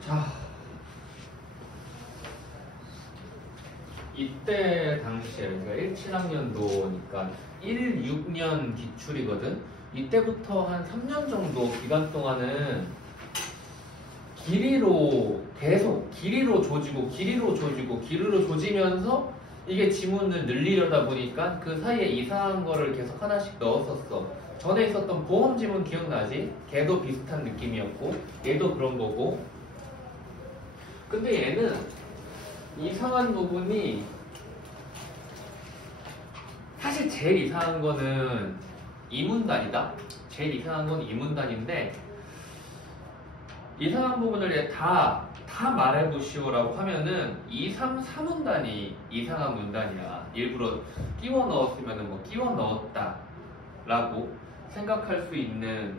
자, 이때 당시에 그러니까 17학년도니까 16년 기출이거든. 이때부터 한 3년 정도 기간 동안은 길이로 계속 길이로 조지면서 이게 지문을 늘리려다 보니까 그 사이에 이상한 거를 계속 하나씩 넣었었어. 전에 있었던 보험 지문 기억나지? 걔도 비슷한 느낌이었고 얘도 그런 거고. 근데 얘는 이상한 부분이 사실 제일 이상한 거는 이문단이다. 제일 이상한 건 이문단인데 이상한 부분을 다 말해보시오라고 하면은 2, 3, 4문단이 이상한 문단이야. 일부러 끼워 넣었으면 뭐 끼워 넣었다 라고 생각할 수 있는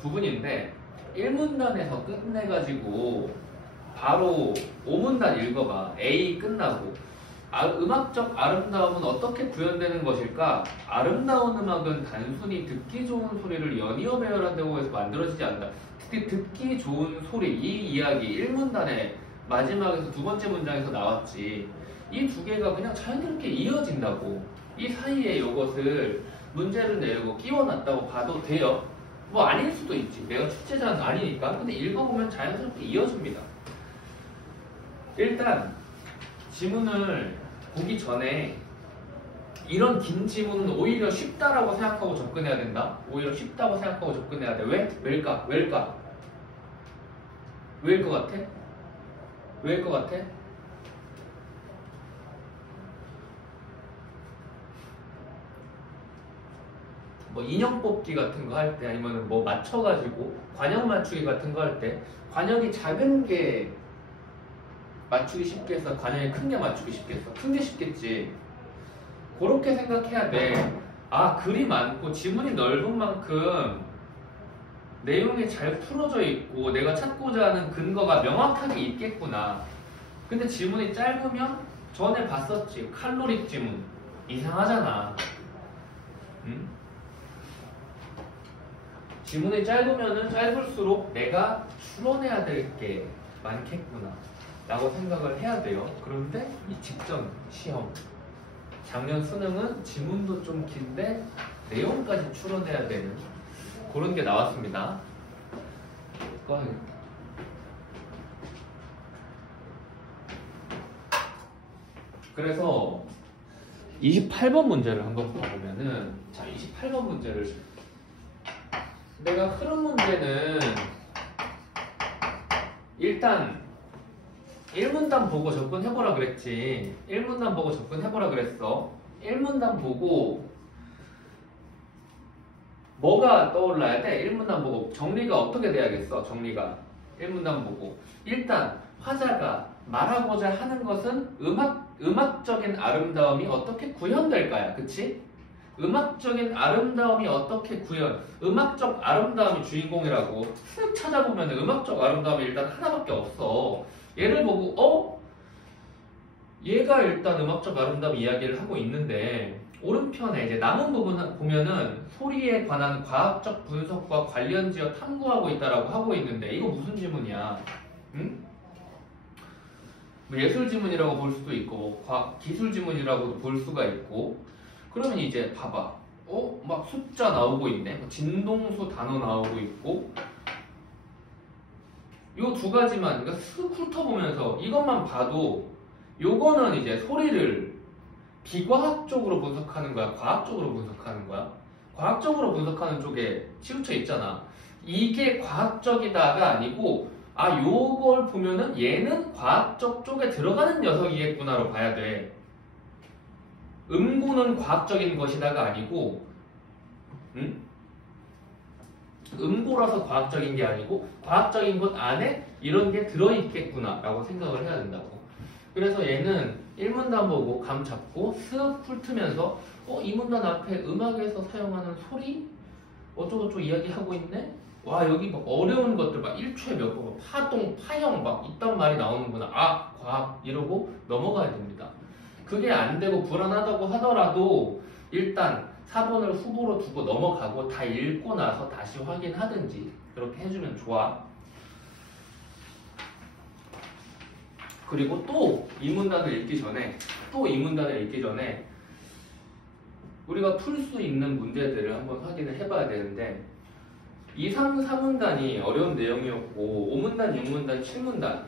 부분인데 1문단에서 끝내가지고 바로 5문단 읽어봐. A 끝나고 음악적 아름다움은 어떻게 구현되는 것일까? 아름다운 음악은 단순히 듣기 좋은 소리를 연이어 배열한다고 해서 만들어지지 않는다. 특히 듣기 좋은 소리, 이 이야기 1문단의 마지막에서 두 번째 문장에서 나왔지. 이 두 개가 그냥 자연스럽게 이어진다고. 이 사이에 이것을 문제를 내고 끼워놨다고 봐도 돼요. 뭐 아닐 수도 있지. 내가 출제자는 아니니까. 근데 읽어보면 자연스럽게 이어집니다. 일단 지문을 보기 전에 이런 긴 지문은 오히려 쉽다라고 생각하고 접근해야 된다. 오히려 쉽다고 생각하고 접근해야 돼. 왜? 왜일까? 왜일 것 같아? 왜일 것 같아? 뭐 인형 뽑기 같은 거 할 때 아니면 뭐 맞춰가지고 관역 맞추기 같은 거 할 때 관역이 작은 게 맞추기 쉽게 해서 관역이 큰 게 맞추기 쉽게 해서 큰 게 쉽겠지. 그렇게 생각해야 돼. 아, 글이 많고 지문이 넓은 만큼 내용이 잘 풀어져 있고 내가 찾고자 하는 근거가 명확하게 있겠구나. 근데 지문이 짧으면 전에 봤었지. 칼로릭 지문 이상하잖아. 응? 지문이 짧으면은 짧을수록 내가 추론해야 될 게 많겠구나 라고 생각을 해야 돼요. 그런데 이 직전 시험 작년 수능은 지문도 좀 긴데 내용까지 추론해야 되는 그런 게 나왔습니다. 그래서 28번 문제를 한번 봐보면은, 자, 28번 문제를 내가 흐름 문제는 일단 1문단 보고 접근해보라 그랬지. 1문단 보고 접근해보라 그랬어. 1문단 보고 뭐가 떠올라야 돼? 1문단 보고 정리가 어떻게 돼야겠어? 정리가 1문단 보고 일단 화자가 말하고자 하는 것은 음악적인 아름다움이 어떻게 구현될까요? 그치? 음악적인 아름다움이 어떻게 음악적 아름다움이 주인공이라고 쓱 찾아보면 음악적 아름다움이 일단 하나밖에 없어. 얘를 보고 얘가 일단 음악적 아름다움 이야기를 하고 있는데 오른편에 이제 남은 부분 보면은 소리에 관한 과학적 분석과 관련지어 탐구하고 있다라고 하고 있는데 이거 무슨 지문이야? 응? 뭐 예술 지문이라고 볼 수도 있고 기술 지문이라고도 볼 수가 있고. 그러면 이제 봐봐. 막 숫자 나오고 있네. 진동수 단어 나오고 있고. 요 두 가지만 그러니까 슥 훑어보면서 이것만 봐도 요거는 이제 소리를 비과학적으로 분석하는 거야? 과학적으로 분석하는 거야? 과학적으로 분석하는 쪽에 치우쳐 있잖아. 이게 과학적이다가 아니고 요걸 보면은 얘는 과학적 쪽에 들어가는 녀석이겠구나로 봐야 돼. 음고는 과학적인 것이다가 아니고 음고라서 과학적인 게 아니고 과학적인 것 안에 이런 게 들어있겠구나 라고 생각을 해야 된다고. 그래서 얘는 1문단 보고 감 잡고 쓱 훑으면서 이 문단 앞에 음악에서 사용하는 소리? 어쩌고저쩌고 이야기하고 있네? 와, 여기 막 어려운 것들 막 1초에 몇 번 파동, 파형 막 이딴 말이 나오는구나. 과학 이러고 넘어가야 됩니다. 그게 안 되고 불안하다고 하더라도 일단 4번을 후보로 두고 넘어가고 다 읽고 나서 다시 확인하든지 그렇게 해주면 좋아. 그리고 또 이 문단을 읽기 전에 우리가 풀 수 있는 문제들을 한번 확인을 해봐야 되는데 2, 3, 4문단이 어려운 내용이었고 5문단, 6문단, 7문단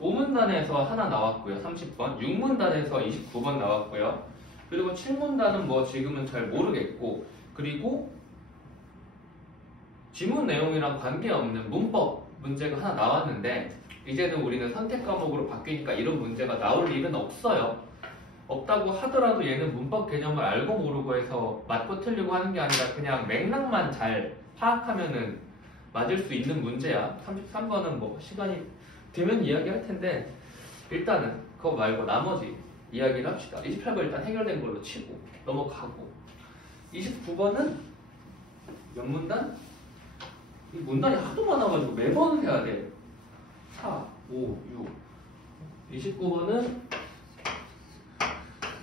5문단에서 하나 나왔고요. 30번 6문단에서 29번 나왔고요. 그리고 7문단은 뭐 지금은 잘 모르겠고 그리고 지문 내용이랑 관계없는 문법 문제가 하나 나왔는데 이제는 우리는 선택 과목으로 바뀌니까 이런 문제가 나올 일은 없어요. 없다고 하더라도 얘는 문법 개념을 알고 모르고 해서 맞고 틀리고 하는 게 아니라 그냥 맥락만 잘 파악하면은 맞을 수 있는 문제야. 33번은 뭐 시간이 되면 이야기할 텐데 일단은 그거 말고 나머지 이야기를 합시다. 28번 일단 해결된 걸로 치고 넘어가고 29번은 몇 문단? 이 문단이 하도 많아가지고 매번 해야 돼. 4, 5, 6 29번은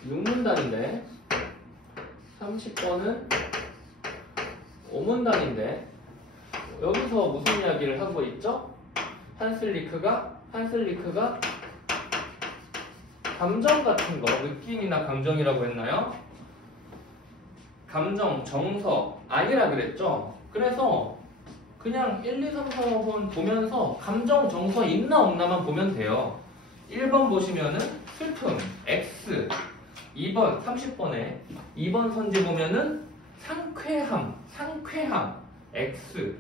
6문단인데 30번은 5문단인데 여기서 무슨 이야기를 하고 있죠? 한슬리크가 감정 같은 거, 느낌이나 감정이라고 했나요? 감정, 정서 아니라 그랬죠? 그래서 그냥 1, 2, 3, 4번 보면서 감정, 정서 있나 없나만 보면 돼요. 1번 보시면은 슬픔, X 2번, 30번에 2번 선지 보면은 상쾌함, X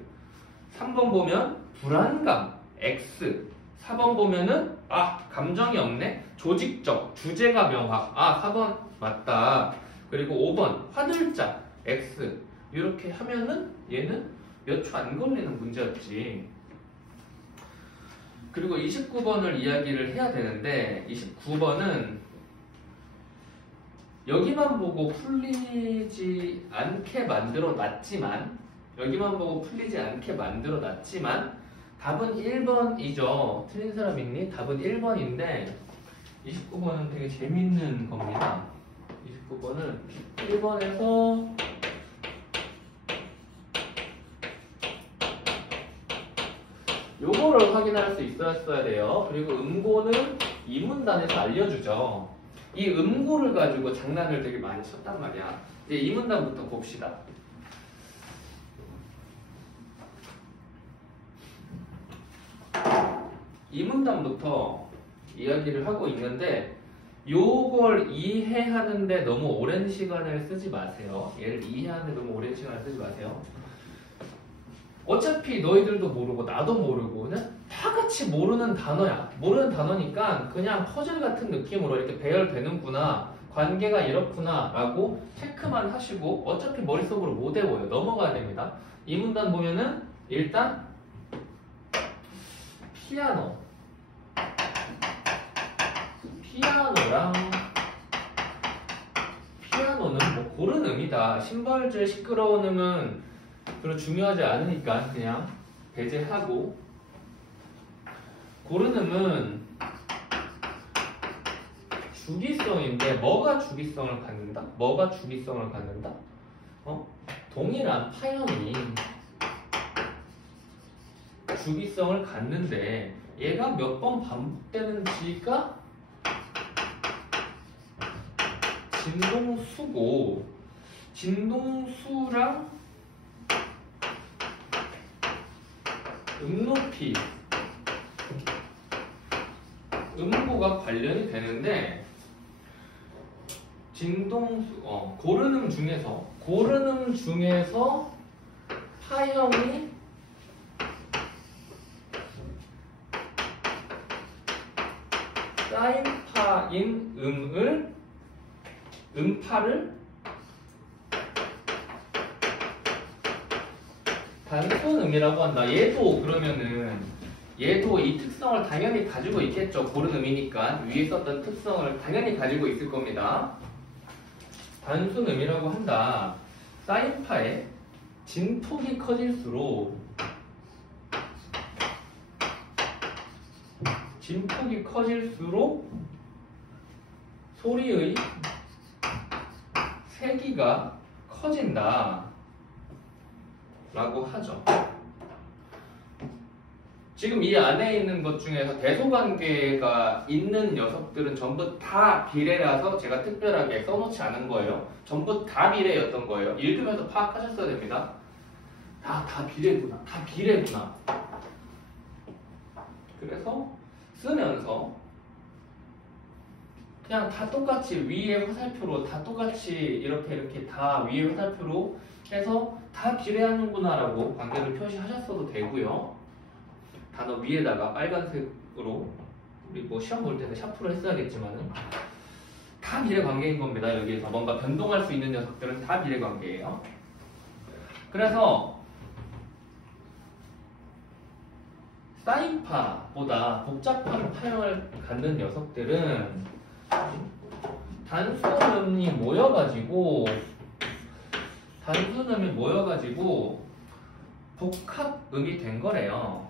3번 보면 불안감, X 4번 보면은 감정이 없네? 조직적, 주제가 명확 4번 맞다. 그리고 5번 화들짝, X 이렇게 하면은 얘는 몇 초 안 걸리는 문제였지. 그리고 29번을 이야기를 해야 되는데 29번은 여기만 보고 풀리지 않게 만들어 놨지만 답은 1번이죠. 틀린 사람 있니? 답은 1번인데 29번은 되게 재밌는 겁니다. 29번은 1번에서 요거를 확인할 수 있었어야 돼요. 그리고 음고는 이 문단에서 알려주죠. 이 음고를 가지고 장난을 되게 많이 쳤단 말이야. 이제 이 문단부터 봅시다. 이 문단부터 이야기를 하고 있는데 요걸 이해하는데 너무 오랜 시간을 쓰지 마세요. 얘를 이해하는데 너무 오랜 시간을 쓰지 마세요. 어차피 너희들도 모르고 나도 모르고 그냥 다 같이 모르는 단어야. 모르는 단어니까 그냥 퍼즐 같은 느낌으로 이렇게 배열되는구나, 관계가 이렇구나 라고 체크만 하시고 어차피 머릿속으로 못 외워요. 넘어가야 됩니다. 이 문단 보면은 일단 피아노는 뭐 고른 음이다. 심벌질 시끄러운 음은 별로 중요하지 않으니까 그냥 배제하고, 고른 음은 주기성인데 뭐가 주기성을 갖는다? 동일한 파형이 주기성을 갖는데 얘가 몇 번 반복되는지가 진동수고, 진동수랑 음높이, 음고가 관련이 되는데 진동수, 고른 음 중에서 파형이 사인파인 음파를 단순음이라고 한다. 얘도 이 특성을 당연히 가지고 있겠죠. 고른 음이니까 위에 썼던 특성을 당연히 가지고 있을 겁니다. 단순음이라고 한다. 사인파의 진폭이 커질수록 소리의 세기가 커진다 라고 하죠. 지금 이 안에 있는 것 중에서 대소관계가 있는 녀석들은 전부 다 비례라서 제가 특별하게 써놓지 않은 거예요. 전부 다 비례였던 거예요. 읽으면서 파악하셨어야 됩니다. 다 비례구나. 다 비례구나. 그래서 쓰면서 그냥 다 똑같이 위에 화살표로 다 똑같이 이렇게 다 위에 화살표로 해서 다 비례하는구나 라고 관계를 표시하셨어도 되고요. 단어 위에다가 빨간색으로 우리 뭐 시험 볼 때는 샤프로 했어야겠지만은 다 비례 관계인 겁니다. 여기에서 뭔가 변동할 수 있는 녀석들은 다 비례 관계예요. 그래서 사인파보다 복잡한 파형을 갖는 녀석들은 단순음이 모여가지고 복합음이 된 거래요.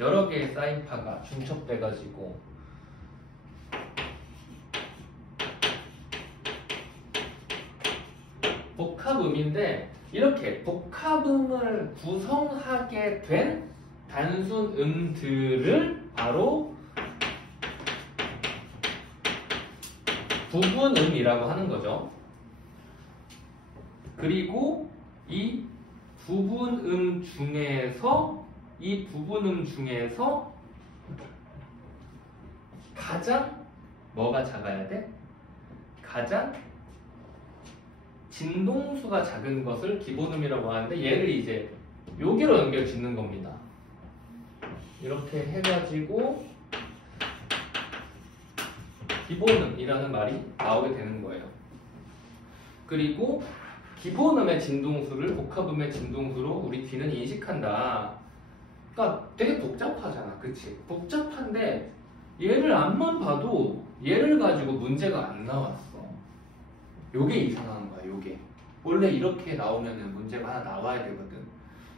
여러 개의 사인파가 중첩돼가지고 복합음인데 이렇게 복합음을 구성하게 된 단순음들을 바로 부분음이라고 하는 거죠. 그리고 이 부분음 중에서 가장 뭐가 작아야 돼? 가장 진동수가 작은 것을 기본음이라고 하는데 얘를 이제 여기로 연결 짓는 겁니다. 이렇게 해가지고 기본음이라는 말이 나오게 되는 거예요. 그리고 기본음의 진동수를 복합음의 진동수로 우리 D는 인식한다. 그러니까 되게 복잡하잖아. 그치? 복잡한데 얘를 앞만 봐도 얘를 가지고 문제가 안 나왔어. 요게 이상한 거야. 요게 원래 이렇게 나오면은 문제가 하나 나와야 되거든.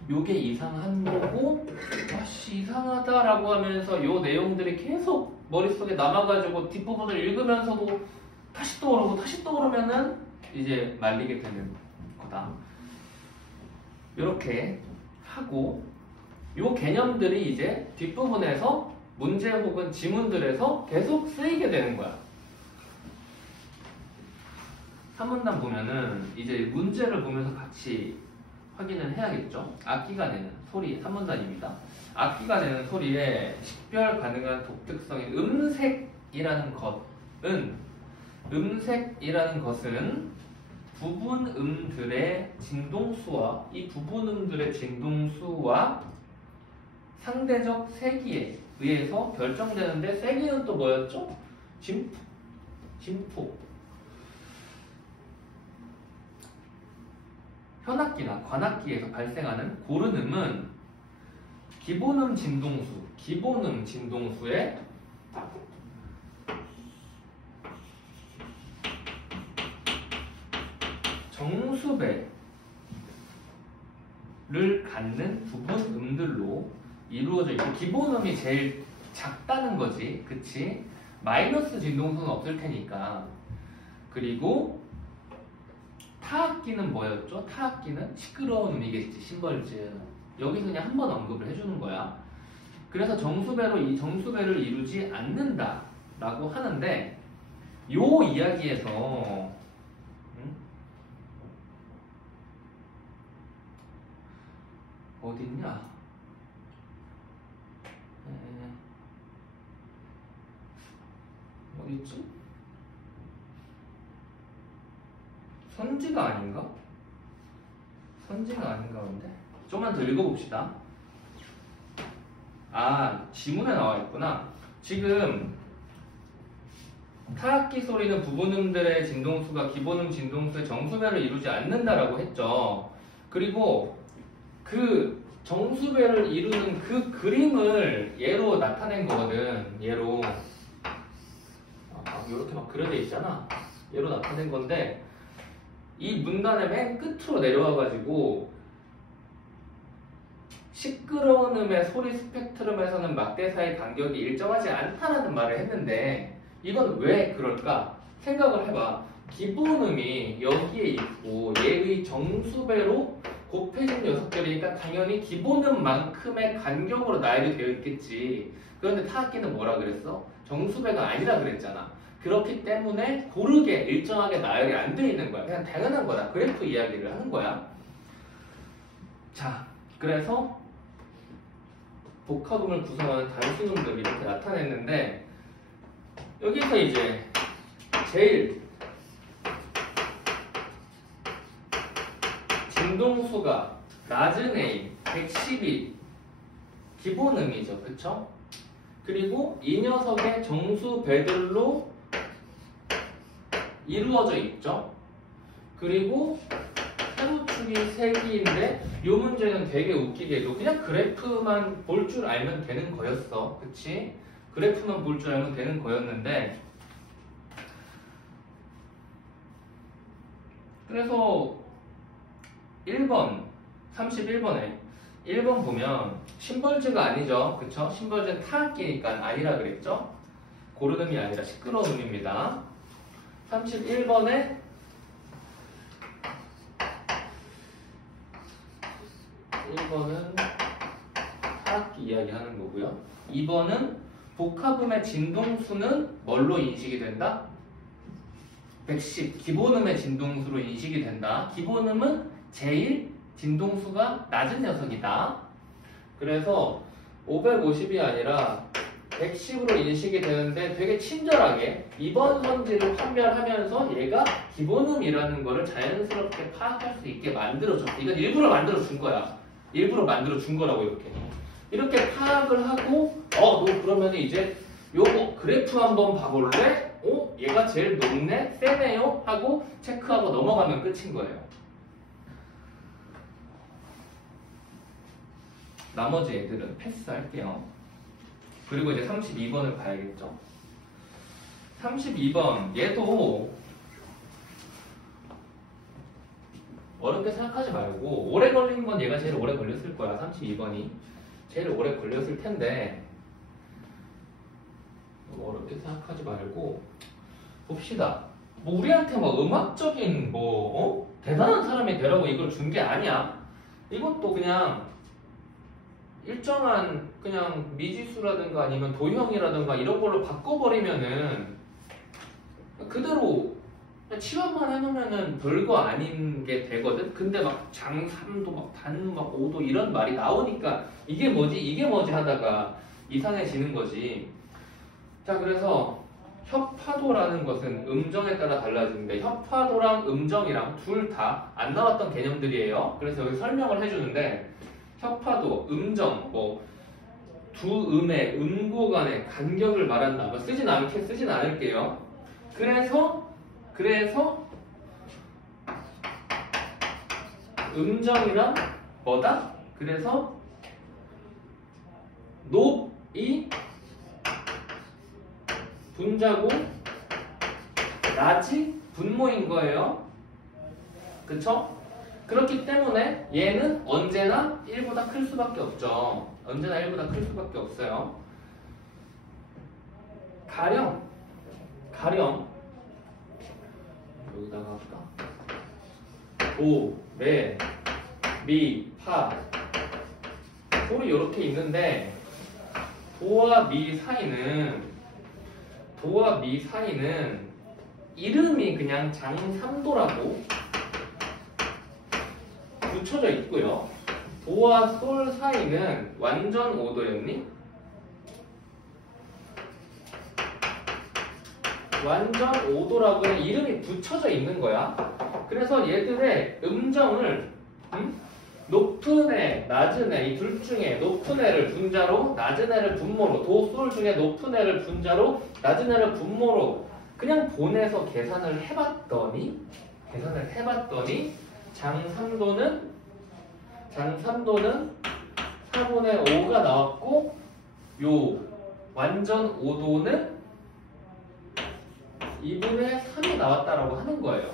요게 이상한 거고 아씨 이상하다라고 하면서 요 내용들이 계속 머릿속에 남아가지고 뒷부분을 읽으면서도 다시 떠오르면은 이제 말리게 되는 거다. 이렇게 하고 요 개념들이 이제 뒷부분에서 문제 혹은 지문들에서 계속 쓰이게 되는 거야. 3문단 보면은 이제 문제를 보면서 같이 확인을 해야겠죠. 악기가 내는 소리 3문단입니다. 악기가 내는 소리에 식별 가능한 독특성인 음색이라는 것은 부분음들의 진동수와 상대적 세기에 의해서 결정되는데 세기는 또 뭐였죠? 진포. 현악기나 관악기에서 발생하는 고른음은 기본음 진동수의 정수배를 갖는 부분음들로 이루어져 있고 기본음이 제일 작다는 거지. 그치? 마이너스 진동수는 없을 테니까. 그리고 타악기는 뭐였죠? 타악기는 시끄러운 음이겠지. 심벌즈. 여기서 그냥 한 번 언급을 해주는 거야. 그래서 정수배를 이루지 않는다 라고 하는데 요 이야기에서 어딨냐? 어딨지? 선지가 아닌가? 선지가 아닌가 본데? 좀만 더 읽어봅시다. 아, 지문에 나와 있구나. 지금 타악기 소리는 부분음들의 진동수가 기본음 진동수의 정수배를 이루지 않는다라고 했죠. 그리고 그 정수배를 이루는 그 그림을 얘로 나타낸 거거든. 얘로 이렇게 막 그려져 있잖아. 얘로 나타낸 건데 이 문단의 맨 끝으로 내려와가지고 시끄러운 음의 소리 스펙트럼에서는 막대사의 간격이 일정하지 않다라는 말을 했는데 이건 왜 그럴까? 생각을 해봐. 기본음이 여기에 있고 얘의 정수배로 곱해진 녀석들이니까 당연히 기본음만큼의 간격으로 나열이 되어 있겠지. 그런데 타악기는 뭐라 그랬어? 정수배가 아니라 그랬잖아. 그렇기 때문에 고르게 일정하게 나열이 안 되어 있는 거야. 그냥 당연한 거다. 그래프 이야기를 하는 거야. 자, 그래서 복합음을 구성하는 단순음들이 이렇게 나타냈는데 여기서 이제 제일 진동수가 낮은 A 112 기본음이죠. 그쵸? 그리고 이 녀석의 정수배들로 이루어져 있죠. 그리고 세로축이 3개인데 이 문제는 되게 웃기게도 그냥 그래프만 볼 줄 알면 되는 거였어. 그치? 그래프만 볼 줄 알면 되는 거였는데 그래서 1번 31번에 1번 보면 심벌즈가 아니죠. 그쵸? 심벌즈는 타악기니까 아니라 그랬죠? 고르름이 아니라 시끄러운 음입니다. 31번에 1번은 타악기 이야기하는 거고요. 2번은 복합음의 진동수는 뭘로 인식이 된다? 110 기본음의 진동수로 인식이 된다. 기본음은 제일 진동수가 낮은 녀석이다. 그래서 550이 아니라 110으로 인식이 되는데 되게 친절하게 2번 선지를 판별하면서 얘가 기본음이라는 거를 자연스럽게 파악할 수 있게 만들어줬어. 이건 일부러 만들어준 거야. 일부러 만들어준 거라고 이렇게 파악을 하고 너 그러면 이제 요거 그래프 한번 봐볼래? 얘가 제일 높네? 세네요? 하고 체크하고 넘어가면 끝인 거예요. 나머지 애들은 패스할게요. 그리고 이제 32번을 봐야겠죠. 32번 얘도 어렵게 생각하지 말고 오래 걸린 건 얘가 제일 오래 걸렸을 거야. 32번이 제일 오래 걸렸을 텐데 어렵게 생각하지 말고 봅시다. 뭐 우리한테 뭐 음악적인 대단한 사람이 되라고 이걸 준 게 아니야. 이것도 그냥 일정한 그냥 미지수라든가 아니면 도형이라든가 이런 걸로 바꿔버리면은 그대로 치환만 해놓으면은 별거 아닌 게 되거든. 근데 막 장3도 막 단 막 5도 이런 말이 나오니까 이게 뭐지 하다가 이상해지는 거지. 자, 그래서 협파도라는 것은 음정에 따라 달라지는데 협파도랑 음정이랑 둘 다 안 나왔던 개념들이에요. 그래서 여기 설명을 해주는데 협파도, 음정, 두 음의 음고 간의 간격을 말한다. 쓰진 않을게요. 그래서 음정이란 뭐다? 그래서 높이 분자고 낮이 분모인 거예요. 그쵸? 그렇기 때문에 얘는 언제나 1보다 클 수밖에 없죠. 언제나 1보다 클 수밖에 없어요. 가령 여기다가 할까? 도, 레, 미, 파 소리 이렇게 있는데 도와 미 사이는 이름이 그냥 장3도라고 붙여져 있고요. 도와 솔 사이는 완전 5도였니? 완전 5도라고 이름이 붙여져 있는 거야. 그래서 얘들의 음정을 높은 애, 낮은 애 이 둘 중에 높은 애를 분자로 낮은 애를 분모로 도, 솔 중에 높은 애를 분자로 낮은 애를 분모로 그냥 보내서 계산을 해봤더니 장3도는 4분의 5가 나왔고 요 완전 5도는 2분의 3이 나왔다라고 하는 거예요.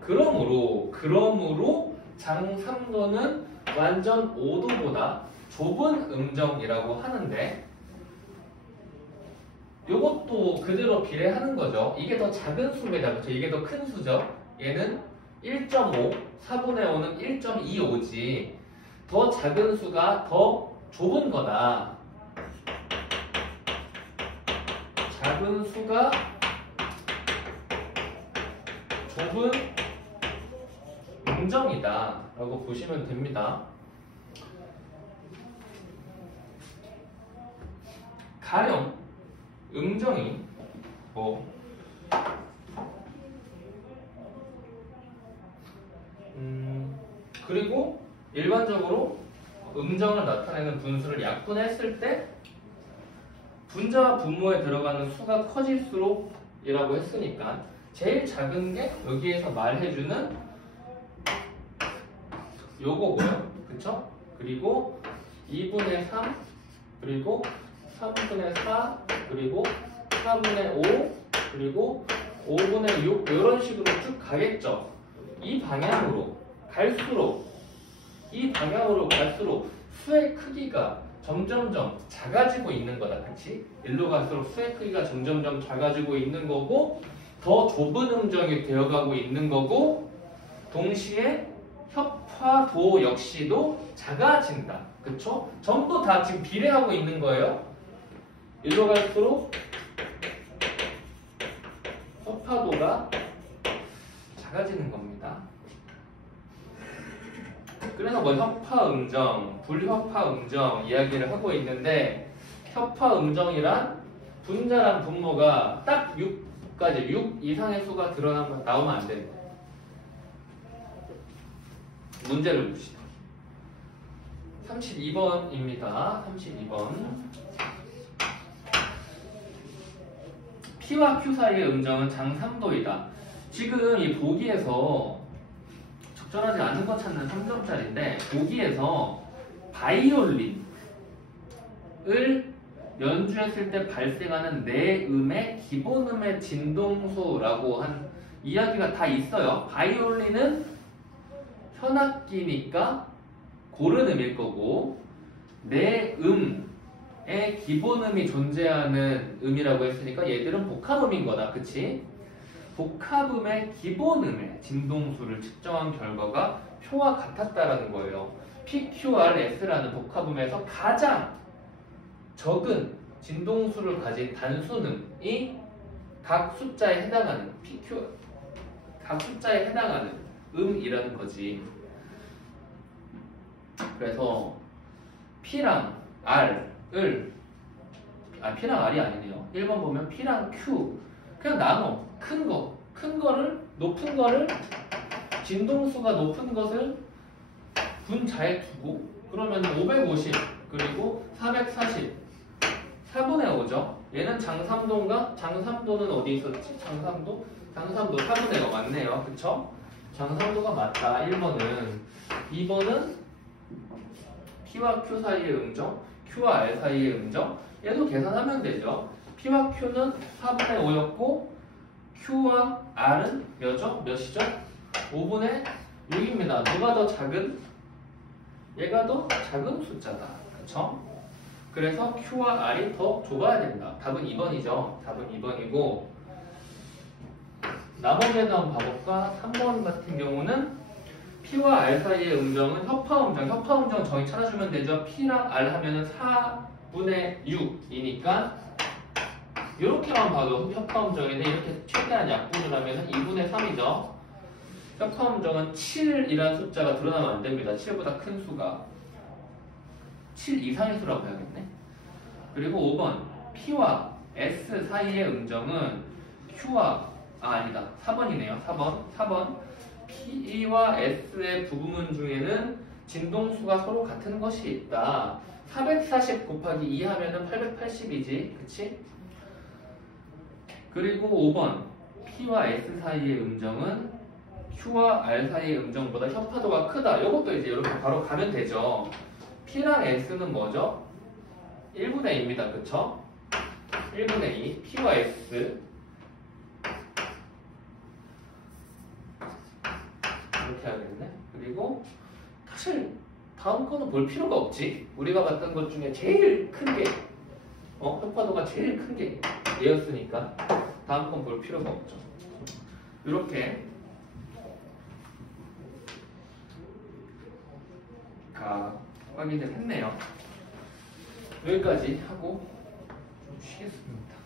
그러므로 장3도는 완전 5도보다 좁은 음정이라고 하는데 요것도 그대로 비례하는 거죠. 이게 더 작은 수입니다. 그렇죠? 이게 더 큰 수죠. 얘는 1.5, 4분의 5는 1.25지. 더 작은 수가 더 좁은 거다. 작은 수가 좁은 음정이다 라고 보시면 됩니다. 가령 음정이 그리고 일반적으로 음정을 나타내는 분수를 약분했을 때 분자와 분모에 들어가는 수가 커질수록 이라고 했으니까 제일 작은 게 여기에서 말해주는 요거고요. 그쵸? 그리고 2분의 3 그리고 3분의 4 그리고 4분의 5 그리고 5분의 6 이런 식으로 쭉 가겠죠. 이 방향으로 갈수록 수의 크기가 점점점 작아지고 있는 거다. 그치? 일로 갈수록 수의 크기가 점점점 작아지고 있는 거고 더 좁은 음정이 되어가고 있는 거고 동시에 협화도 역시도 작아진다. 그쵸? 전부 다 지금 비례하고 있는 거예요. 일로 갈수록 협화도가 작아지는 겁니다. 그래서 뭐 협화음정, 불협화음정 이야기를 하고 있는데 협화음정이란 분자랑 분모가 딱 6까지 6 이상의 수가 나오면 안 됩니다. 문제를 봅시다. 32번입니다. 32번. P와 Q 사이의 음정은 장3도이다. 지금 이 보기에서 적절하지 않은 거 찾는 3점짜리인데 보기에서 바이올린을 연주했을 때 발생하는 네 음의 기본음의 진동수라고 한 이야기가 다 있어요. 바이올린은 현악기니까 고른음일 거고 네 음의 기본음이 존재하는 음이라고 했으니까 얘들은 복합음인 거다. 그치? 복합음의 기본음의 진동수를 측정한 결과가 표와 같았다라는 거예요. PQRS라는 복합음에서 가장 적은 진동수를 가진 단순음이 각 숫자에 해당하는 각 숫자에 해당하는 음이라는 거지. 그래서 P랑 R을 P랑 R이 아니네요. 1번 보면 P랑 Q 그냥 나눠. 큰 거를 높은 거를 진동수가 높은 것을 분자에 두고 그러면 550 그리고 440 4분의 5죠. 얘는 장3도인가? 장3도는 어디 있었지? 장3도 4분의 5 맞네요. 그쵸? 장3도가 맞다. 1번은 2번은 P와 Q 사이의 음정 Q와 R 사이의 음정 얘도 계산하면 되죠. P와 Q는 4분의 5였고 Q와 R은 몇이죠? 5분의 6입니다. 누가 더 작은? 얘가 더 작은 숫자다. 그쵸? 그래서 Q와 R이 더 좁아야 된다. 답은 2번이죠. 답은 2번이고 나머지에도 한번 봐볼까? 3번 같은 경우는 P와 R 사이의 음정은 협화음정. 협화음정 정의 찾아주면 되죠. P랑 R 하면은 4분의 6이니까 이렇게만 봐도 협화음정인데 이렇게 최대한 약분을 하면 2분의 3이죠. 협화음정은 7이라는 숫자가 드러나면 안 됩니다. 7보다 큰 수가 7 이상의 수라고 해야겠네. 그리고 5번 P와 S 사이의 음정은 Q와 아니다. 4번이네요. 4번 P와 S의 부분 중에는 진동수가 서로 같은 것이 있다. 440 곱하기 2 하면은 880이지. 그치? 그리고 5번 P와 S 사이의 음정은 Q와 R 사이의 음정보다 협화도가 크다. 이것도 이제 이렇게 바로 가면 되죠. P랑 S는 뭐죠? 1분의 2입니다. 그쵸? 1분의 2 P와 S 이렇게 하겠네. 그리고 사실 다음 거는 볼 필요가 없지. 우리가 봤던 것 중에 제일 큰 게 협화도가 제일 큰 게 얘였으니까 다음 건 볼 필요가 없죠. 이렇게 확인을 했네요. 여기까지 하고 좀 쉬겠습니다.